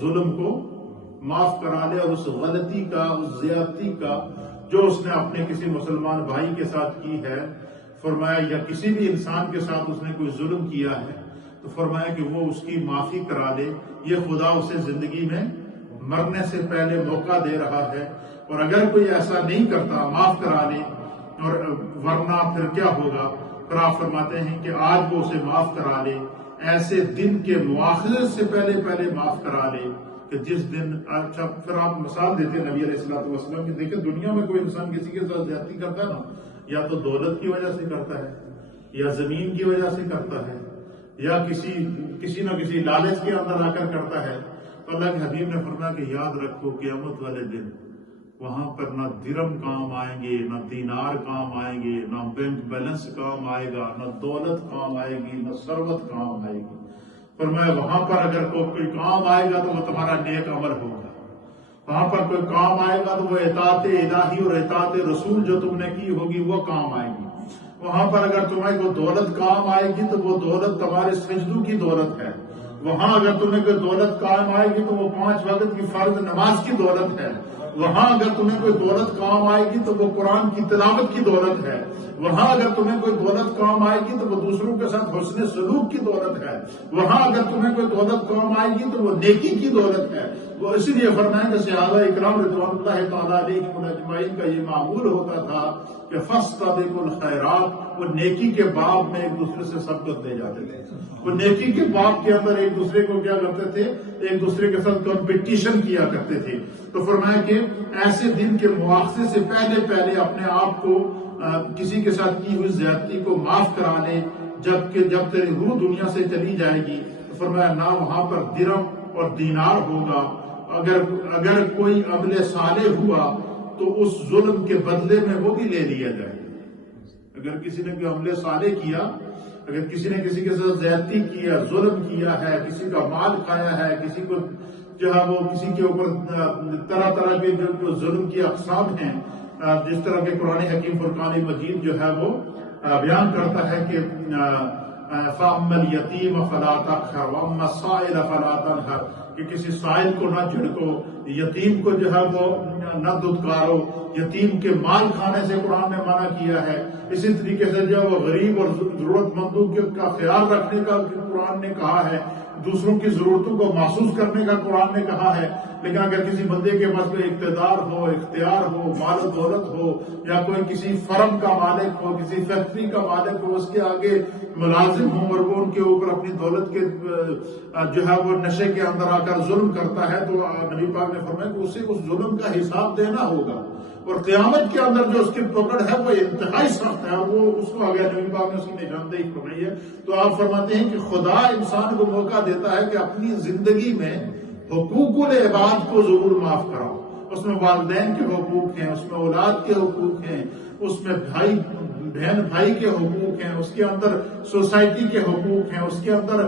ظلم کو معاف کرا لے اور اس غلطی کا، اس زیادتی کا جو اس نے اپنے کسی مسلمان بھائی کے ساتھ کی ہے، فرمایا یا کسی بھی انسان کے ساتھ اس نے کوئی ظلم کیا ہے تو فرمایا کہ وہ اس کی معافی کرا لے. یہ خدا اسے زندگی میں مرنے سے پہلے موقع دے رہا ہے. اور اگر کوئی ایسا نہیں کرتا، معاف کرا لے، اور ورنہ پھر کیا ہوگا؟ پھر آپ فرماتے ہیں کہ آج وہ اسے معاف کرا لے، ایسے دن کے مواخذے سے پہلے معاف کرا لے کہ جس دن. اچھا پھر آپ مثال دیتے ہیں نبی علیہ الصلوۃ والسلام کی. دیکھیں دنیا میں کوئی انسان کسی کے ساتھ زیادتی کرتا ہے نا، یا تو دولت کی وجہ سے کرتا ہے، یا زمین کی وجہ سے کرتا ہے، یا کسی نہ کسی لالچ کے اندر آ کر کرتا ہے. تو اللہ کے حبیب نے فرمایا کہ یاد رکھو قیامت والے دن وہاں پر نہ درم کام آئیں گے، نہ دینار کام آئیں گے، نہ بینک بیلنس کام آئے گا، نہ دولت کام آئے گی، نہ ثروت کام آئے گی. فرمایا وہاں پر اگر کوئی کام آئے گا تو وہ تمہارا نیک عمل ہوگا. وہاں پر کوئی کام آئے گا تو وہ اطاعت الہی اور اطاعت رسول جو تم نے کی ہوگی وہ کام آئے گی. وہاں پر اگر تمہیں کوئی دولت کام آئے گی تو وہ دولت تمہارے سجدوں کی دولت ہے. وہاں اگر تمہیں کوئی دولت کام آئے گی تو وہ 5 وقت کی فرض نماز کی دولت ہے. وہاں اگر تمہیں کوئی دولت کام آئے گی تو وہ قرآن کی تلاوت کی دولت ہے. وہاں اگر تمہیں کوئی دولت کام آئے گی تو وہ دوسروں کے ساتھ حسن سلوک کی دولت ہے. وہاں اگر تمہیں کوئی دولت کام آئے گی تو وہ نیکی کی دولت ہے. وہ اسی لیے فرمایا کہ صحابہ اکرام رضوان اللہ تعالیٰ علیہم اجمعین کا یہ معمول ہوتا تھا کہ فاستبقوا الخیرات، وہ نیکی کے باب میں ایک دوسرے سے سبقت دے جاتے تھے. وہ نیکی کے باب کے اندر ایک دوسرے کو کیا کرتے تھے؟ ایک دوسرے کے ساتھ کمپٹیشن کیا کرتے تھے. تو فرمایا کہ ایسے دن کے مواخذے سے پہلے اپنے آپ کو کسی کے ساتھ کی ہوئی زیادتی کو معاف کرا لے. جب تیری روح دنیا سے چلی جائے گی تو فرمایا نہ وہاں پر درم اور دینار ہوگا. اگر کوئی عمل صالح ہوا تو اس ظلم کے بدلے میں وہ بھی لے لیا جائے گا. اگر کسی نے کوئی عمل صالح کیا، اگر کسی نے کسی کے ساتھ زیادتی کیا، ظلم کیا ہے، کسی کا مال کھایا ہے، کسی کو جو ہے وہ کسی کے اوپر طرح کے جو ظلم کی اقسام ہیں، جس طرح کے قرآن حکیم فرقان مجید جو ہے وہ بیان کرتا ہے کہ فَأَمَّا الْيَتِيمَ فَلَا تَقْهَرْ وَأَمَّا السَّائِلَ فَلَا تَنْهَرْ، کہ کسی سائل کو نہ جھڑکو، یتیم کو جو ہے وہ نہ دھتکارو. یتیم کے مال کھانے سے قرآن نے منع کیا ہے. اسی طریقے سے جو وہ غریب اور ضرورت مندوں کا خیال رکھنے کا قرآن نے کہا ہے، دوسروں کی ضرورتوں کو محسوس کرنے کا قرآن نے کہا ہے. لیکن اگر کسی بندے کے پاس کوئی اقتدار ہو، اختیار ہو، مال و دولت ہو، یا کوئی کسی فرم کا مالک ہو، کسی فیکٹری کا مالک ہو، اس کے آگے ملازم ہوں اور وہ ان کے اوپر اپنی دولت کے جو ہے وہ نشے کے اندر آ کر ظلم کرتا ہے، تو نبی پاک نے فرمایا کہ اسے اس ظلم کا حساب دینا ہوگا. اور قیامت کے اندر جو اس کی پکڑ ہے وہ انتہائی سخت ہے، اور وہ اس کو اگر نبی پاک نے اس کی نشاندہی فرمائی ہے. تو آپ فرماتے ہیں کہ خدا انسان کو موقع دیتا ہے کہ اپنی زندگی میں حقوق العباد کو ضرور معاف کراؤ. اس میں والدین کے حقوق ہیں، اس میں اولاد کے حقوق ہیں، اس میں بہن بھائی کے حقوق ہیں، اس کے اندر سوسائٹی کے حقوق ہیں، اس کے اندر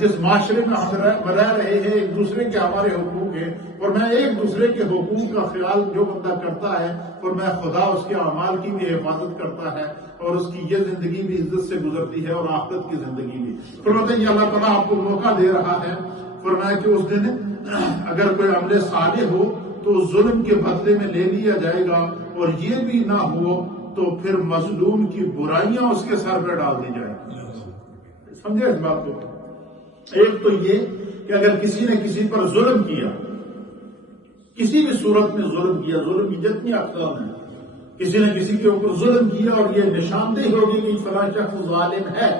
جس معاشرے میں ہم رہ رہے ہیں ایک دوسرے کے ہمارے حقوق ہیں. اور میں ایک دوسرے کے حقوق کا خیال جو بندہ کرتا ہے، اور میں خدا اس کے اعمال کی بھی حفاظت کرتا ہے، اور اس کی یہ زندگی بھی عزت سے گزرتی ہے، اور آخرت کی زندگی بھی. فرماتے ہیں اللہ تعالیٰ آپ کو موقع دے رہا ہے. فرمایا کہ اس دن اگر کوئی عمل صالح ہو تو ظلم کے بدلے میں لے لیا جائے گا، اور یہ بھی نہ ہو تو پھر مظلوم کی برائیاں اس کے سر پہ ڈال دی جائیں. سمجھے اس بات کو؟ ایک تو یہ کہ اگر کسی نے کسی پر ظلم کیا، کسی بھی صورت میں ظلم کیا، ظلم کی جتنی اقسام ہیں، کسی نے کسی کے اوپر ظلم کیا اور یہ نشاندہی ہوگی کہ فلاں شخص ظالم ہے،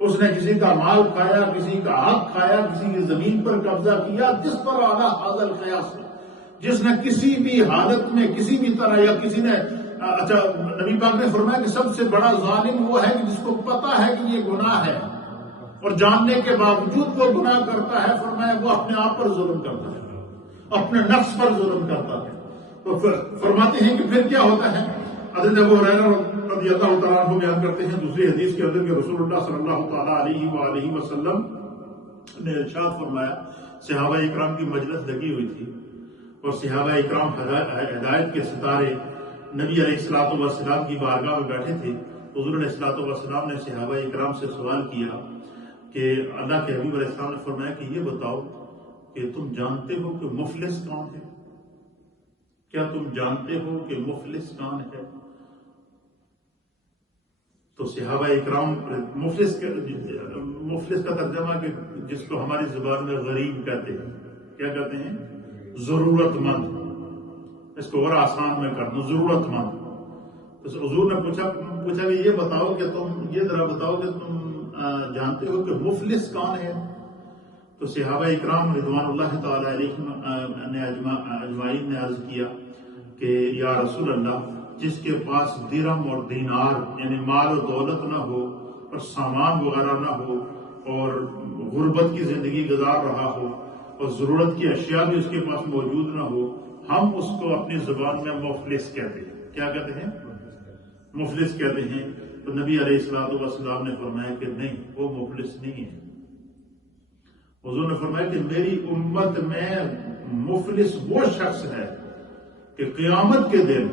اس نے کسی کا مال کھایا، کسی کا حق کھایا، کسی کی زمین پر قبضہ کیا، جس پر اعلیٰ حاضر قیاس، جس نے کسی بھی حالت میں کسی بھی طرح، یا کسی نے اچھا نبی پاک نے فرمایا کہ سب سے بڑا ظالم وہ ہے کہ جس کو پتا ہے کہ یہ گناہ ہے اور جاننے کے باوجود وہ گناہ کرتا ہے. فرمایا وہ اپنے آپ پر ظلم کرتا ہے، اپنے نفس پر ظلم کرتا ہے. تو فرماتے ہیں کہ پھر کیا ہوتا ہے؟ حضرت ابو ہریرہ رضی اللہ تعالیٰ عنہ بیان کرتے ہیں دوسری حدیث کے اندر کہ رسول اللہ صلی اللہ تعالیٰ علیہ وآلہ وسلم نے ارشاد فرمایا، صحابہ اکرام کی مجلس لگی ہوئی تھی اور صحابہ اکرام ہدایت کے ستارے نبی علیہ الصلوۃ والسلام کی بارگاہ میں بیٹھے تھے. حضور علیہ الصلوۃ والسلام نے صحابہ اکرام سے سوال کیا کہ اللہ کے حبیب علیہ السلام نے فرمایا کہ یہ بتاؤ کہ تم جانتے ہو کہ مفلس کون ہے؟ کیا تم جانتے ہو کہ مفلس کون ہے؟ تو صحابہ اکرام مفلس کا ترجمہ کہ جس کو ہماری زبان میں غریب کہتے ہیں، کیا کہتے ہیں؟ ضرورت مند. اس کو اور آسان میں کر دوں، ضرورت مند. تو حضور نے پوچھا کہ یہ بتاؤ کہ تم جانتے ہو کہ مفلس کون ہے؟ تو صحابہ اکرام رضوان اللہ تعالی علیہم نے اجمعین نے عرض کیا کہ یا رسول اللہ، جس کے پاس درہم اور دینار یعنی مال و دولت نہ ہو اور سامان وغیرہ نہ ہو اور غربت کی زندگی گزار رہا ہو اور ضرورت کی اشیاء بھی اس کے پاس موجود نہ ہو، ہم اس کو اپنی زبان میں مفلس کہتے ہیں. کیا کہتے ہیں؟ مفلس کہتے ہیں. تو نبی علیہ الصلوۃ والسلام نے فرمایا کہ نہیں، وہ مفلس نہیں ہے. حضور نے فرمایا کہ میری امت میں مفلس وہ شخص ہے کہ قیامت کے دن